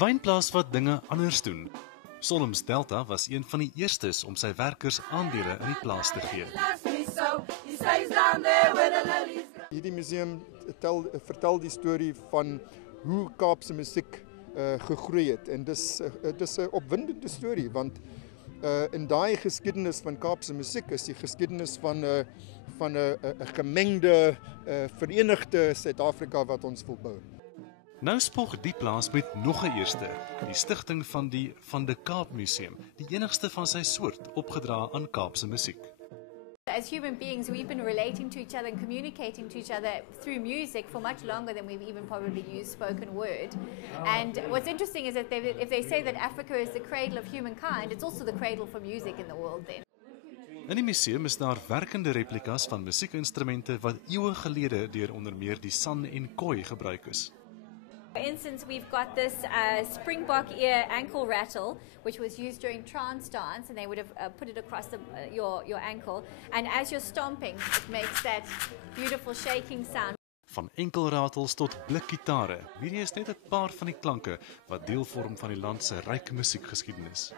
wynplaas wat dinge anders doen. Solms Delta was een van die eerstes om sy werkers aandele in die plaas te gee. Hierdie museum vertel die storie van hoe Kaapse musiek gegroei het. En dis 'n opwindende storie, want in daai geskiedenis van Kaapse musiek is die geskiedenis van 'n gemengde, verenigde Suid-Afrika wat ons wil bou. Nou spog die plaas met nog 'n eerste, die stigting van die Van de Kaap Museum, die enigste van sy soort opgedra aan Kaapse musiek. As human beings, we've been relating to each other and communicating to each other through music for much longer than we've even probably used spoken word. And what's interesting is that if they say that Africa is the cradle of humankind, it's also the cradle for music in the world then. In die museum is daar werkende replikas van musiekinstrumente wat eeue gelede deur onder meer die San en Khoi gebruik is. For instance, we've got this springbok ear ankle rattle, which was used during trance dance, and they would have put it across your ankle. And as you're stomping, it makes that beautiful shaking sound. Van enkelratels tot blikgitare, hierdie is net 'n paar van die klanke wat deel vorm van die land se ryk musiekgeskiedenis.